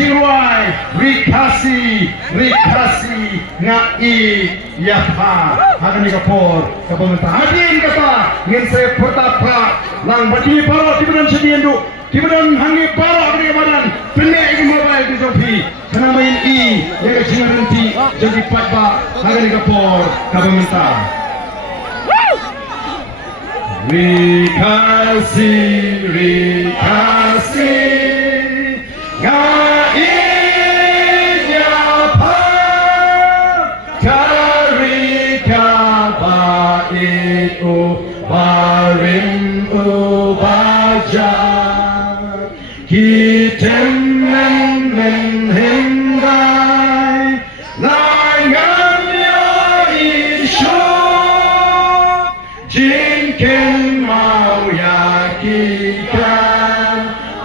Jiruai Rikasi ngai Yapa akan dikapor ke pemerintah hadirin kata ingin saya pertapa lang badi paro tibadan sediendu tibadan hangi paro akan dikabadan penek ini mobile di Jopi karena main yang kejinganti jadi patba akan dikapor ke pemerintah Rikasi ngai Yapa itu barim ubaja hitam menghindai langannya isu jingkin mau yakikan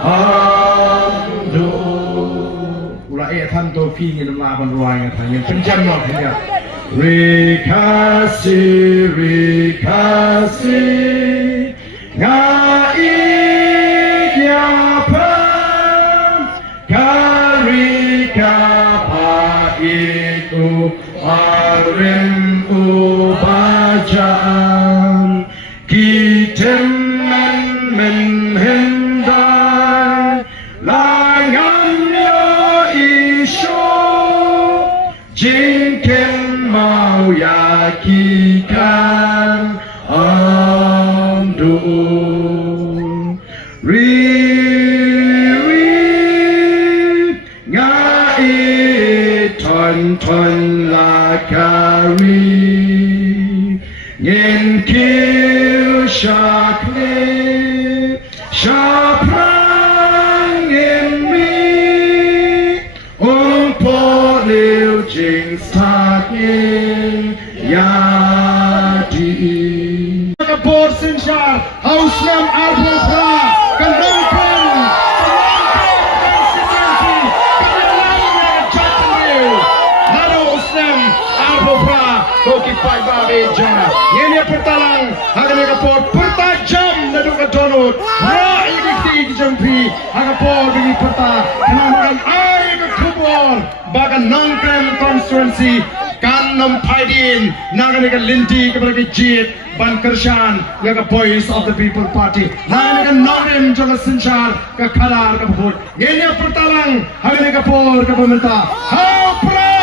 amdu ulaiท่านตัวพี่เงินลาบันรายกันยังเป็นจำนวนเนี่ยRikasi ngai Yapa karikapa itu arim ubajaan kitem menghindai langannya isu jingken mau yakikan amdu ngai ton lakari ngin kil shakle shaprang ngin mi liu jing sakin yadi kapor sinshar hausnam arbra kanangkan Pai babe jana ini pertalang hari kapor pertajam nadu kadonut ra ikti jampi kapor bini perta kenamakan ai kubor bagan nongkrem constituency kanam paidin naganika linti kepada jit ban kershan yaga voice of the people party naganika nongkrem jaga sinchar ke khalar kapor ini pertalang hari kapor ke pemerintah ha